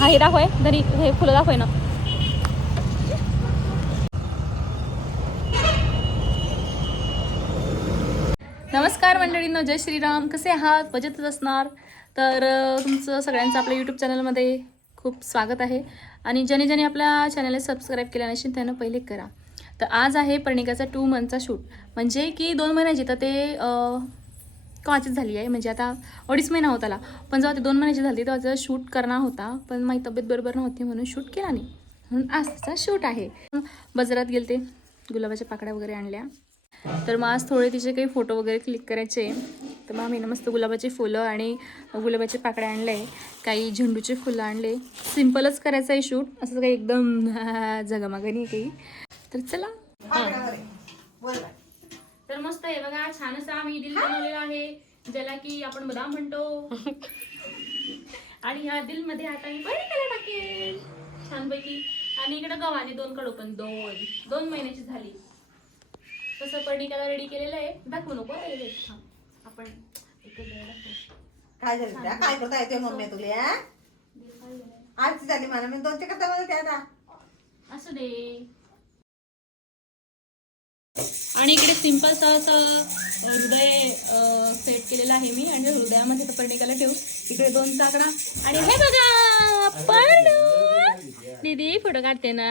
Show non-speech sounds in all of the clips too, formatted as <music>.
हा हे दाखवाय घरी हे फुलं दाखवाय ना नमस्कार मंडळींनो जय श्रीराम. कसे आहात? मजेतच असणार. तर तुमचं सगळ्यांचं आपल्या यूट्यूब चॅनलमध्ये खूप स्वागत आहे. आणि ज्याने ज्याने आपल्या चॅनलला सबस्क्राईब केलं नसेल त्यानं पहिले करा. तर आज आहे पर्णिकाचा टू मंथचा शूट म्हणजे की दोन महिन्याची तर ते अ, कवाचीच झाली आहे. म्हणजे आता अडीच महिना होत आला. पण जेव्हा ते दोन महिन्याची झाली तेव्हा त्याचा शूट करणार होता. पण माझी तब्येत बरोबर नव्हती म्हणून शूट केला नाही. म्हणून आज त्याचा शूट आहे. बाजारात गेलते गुलाबाच्या पाकड्या वगैरे आणल्या. तर मग आज थोडे तिचे काही फोटो वगैरे क्लिक करायचे. तर मग आम्ही ना मस्त गुलाबाची फुलं आणि गुलाबाचे पाकड्या आणले. काही झेंडूचे फुलं आणले. सिम्पलच करायचं आहे शूट. असं काही एकदम <laughs> जगामागा नाही काही. तर चला. तर मस्त आहे बघा छान असं आम्ही दिल बनवलेलं आहे ज्याला की आपण बदाम म्हणतो. <laughs> आणि ह्या दिलमध्ये आता मी बरी टाकेल छानपैकी. आणि इकडे गव्हाने दोन कडू पण दोन. दोन महिन्याची झाली. तसं पर्णिकाला रेडी केलेलं आहे. दाखवू नको. आपण. काय झालं? काय करता येते मम्मी तुला आजची झाली मला. मी दोनशे करता मला त्या आता. असू दे. आणि इकडे सिंपल असं हृदय सेट केलेलं आहे मी. आणि हृदयामध्ये तर पर्णिकाला ठेवू. इकडे दोन चाकडा आणि हे बघा पण दीदी फोटो काढते ना?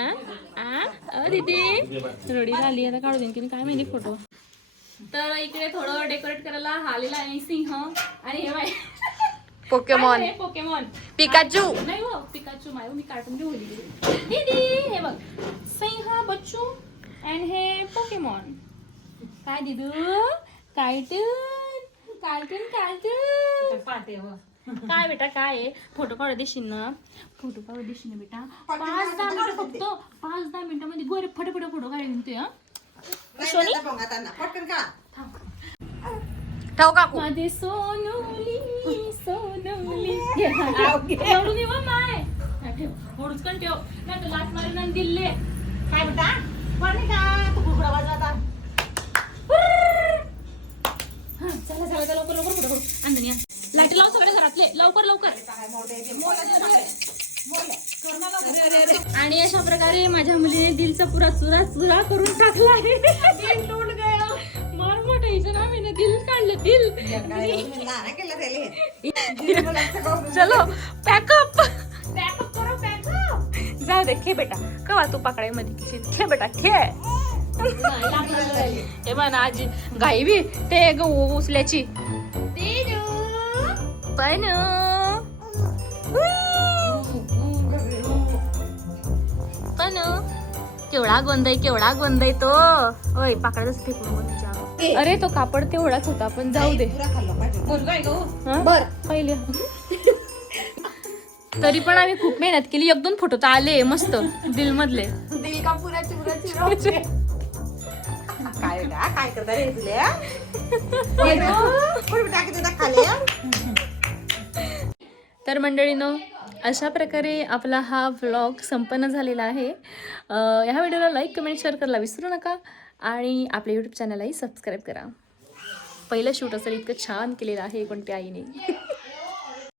आ? दीदी? रडी झाली आता काढू देईन की काय माहिती फोटो तर इकडे थोडं डेकोरेट करायला हा आलेला आहे सिंह. आणि हे बाय पोकेमॉन पोकेमॉन पिकाचू नाही हो पिकाचू माय मी कार्टून घेऊन दीदी हे बघ. सिंह बच्चू. अँड हे पोकेमॉन काय दिदू? कार्टून. Cartoon cartoon. काय बेटा काय आहे? फोटो काढू देशील ना? फोटो काढू देशील ना बेटा? पाच दहा मिनिटं फक्त पाच दहा मिनिटामध्ये गोरे फटाफट फोटो काढून ते हा? सोनी? पटकन का? <laughs> ठेव माझे सोनुली सोनुली. एवढून येऊ हं, माय. हा, ठेव. हळूच कण ठेव. नाही तर लाच मारून दिले काय बेटा बरं का तू कुकडा वाजवता हा, चला चला चला, लवकर लवकर फोटो काढू अंजनी लाइट लाव सगळे घरातले लवकर लवकर. आणि अशा प्रकारे माझ्या मुलीने दिलचा पुरा चुरा चुरा करून टाकला आहे. दिल मार मोठा काढलं दिल. चलो पॅकअप पॅकअप करो पॅकअप जाऊ दे खे बेटा. कवा तू पाकळे मध्ये खे बेटा खे हे बघ ना आजी गाई बी. ते ग उचल्याची पण पण केवढा गोंदाई केवढा गोंदाई तो. ओय पाकड्याच फेकून. अरे तो कापड तेवढाच होता पण जाऊ दे. हं? बर. पहिले. तरी पण आम्ही खूप मेहनत केली. एक दोन फोटो तर आले मस्त. दिल मधले दिल का पुरा चिवरा चिवरा काय काय करता रे <laughs> तुला टाकी खाली तर मंडळीनं अशा प्रकारे आपला हा व्लॉग संपन्न झालेला आहे. ह्या व्हिडिओला लाईक कमेंट शेअर करायला विसरू नका आणि आपल्या यूट्यूब चॅनललाही सबस्क्राईब करा. पहिलं शूट असेल इतकं छान केलेलं आहे कोणत्या आईने. <laughs>